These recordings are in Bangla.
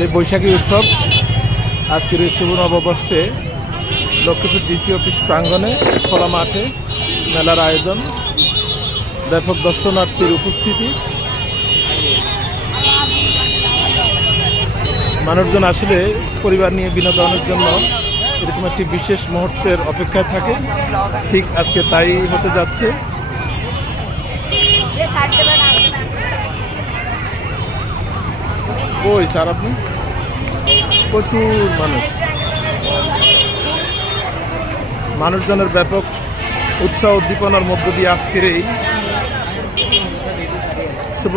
সেই বৈশাখী উৎসব। আজকের এই শুভ নববর্ষে লক্ষ্মীপুর ডিসি অফিস প্রাঙ্গণে, খোলা মাঠে মেলার আয়োজন। ব্যাপক দর্শনার্থীর উপস্থিতি। মানুষজন আসলে পরিবার নিয়ে বিনোদনের জন্য এরকম একটি বিশেষ মুহূর্তের অপেক্ষায় থাকে। ঠিক আজকে তাই হতে যাচ্ছে। কই স্যার আপনি? প্রচুর মানুষ। মানুষজনের ব্যাপক উৎসাহ উদ্দীপনার মধ্য দিয়ে আজকের এই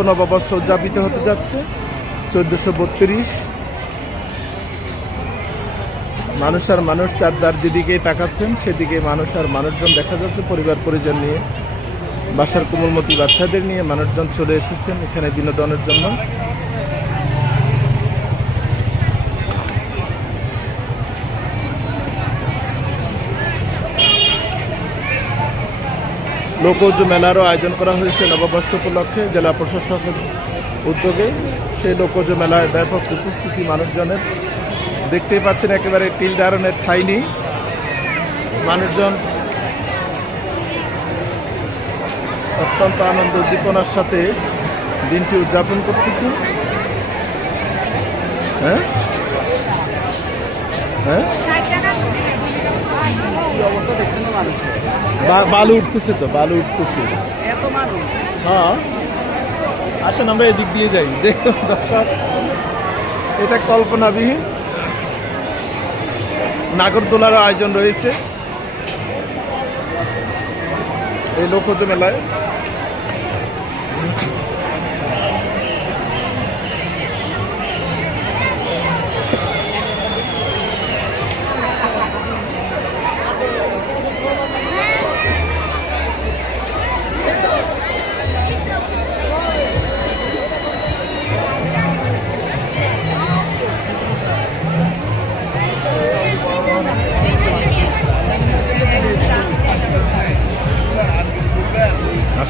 নববর্ষ উদযাপিত হতে যাচ্ছে। চোদ্দশো বত্রিশ। মানুষ আর মানুষ চারদার যেদিকেই তাকাচ্ছেন সেদিকে মানুষ আর মানুষজন দেখা যাচ্ছে। পরিবার, পরিজন নিয়ে, বাসার কোমলমতি বাচ্চাদের নিয়ে মানুষজন চলে এসেছেন এখানে বিনোদনের জন্য। লোকজ মেলারও আয়োজন করা হয়েছে নববর্ষ উপলক্ষে জেলা প্রশাসকের উদ্যোগে। সেই লোকজ মেলায় ব্যাপক উপস্থিতি মানুষজনের। দেখতেই পাচ্ছেন একেবারে টিল ধারণের ঠাই নেই মানুষজন অত্যন্ত আনন্দ উদ্দীপনার সাথে দিনটি উদযাপন করতেছে। হ্যাঁ? হ্যাঁ? বালু উঠতেছে তো বালু উঠতেছে। হ্যাঁ। আসেন আমরা এদিক দিয়ে যাই। দেখুন দর্শক এটা কল্পনাবিহীন। নাগরদোলার আয়োজন রয়েছে। এই লোকজ মেলায়।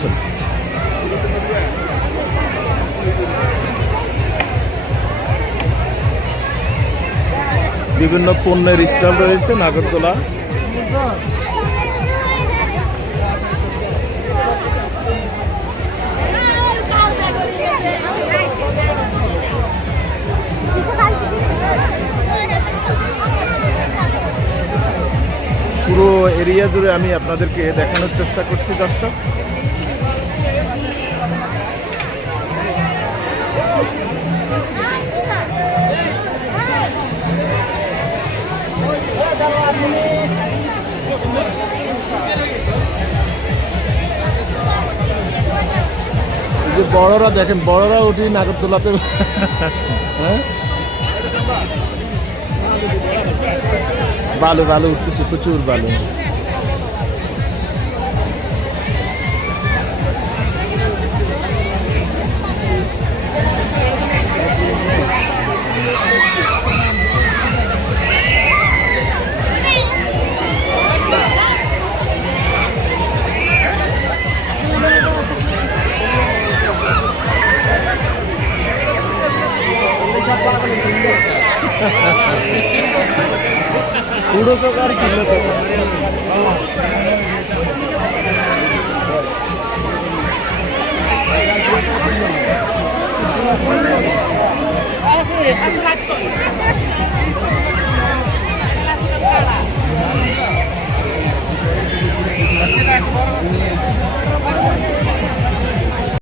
আসুন বিভিন্ন পণ্যের স্টল রয়েছে নাগরদোলা। পুরো এরিয়া জুড়ে আমি আপনাদেরকে দেখানোর চেষ্টা করছি, দর্শক। বড়রা দেখেন বড়রা উঠি নাগরদোলাতে হ্যাঁ? বালু বালু উঠতেছে প্রচুর বালু। পুরো তো আর কিনলো তো Así,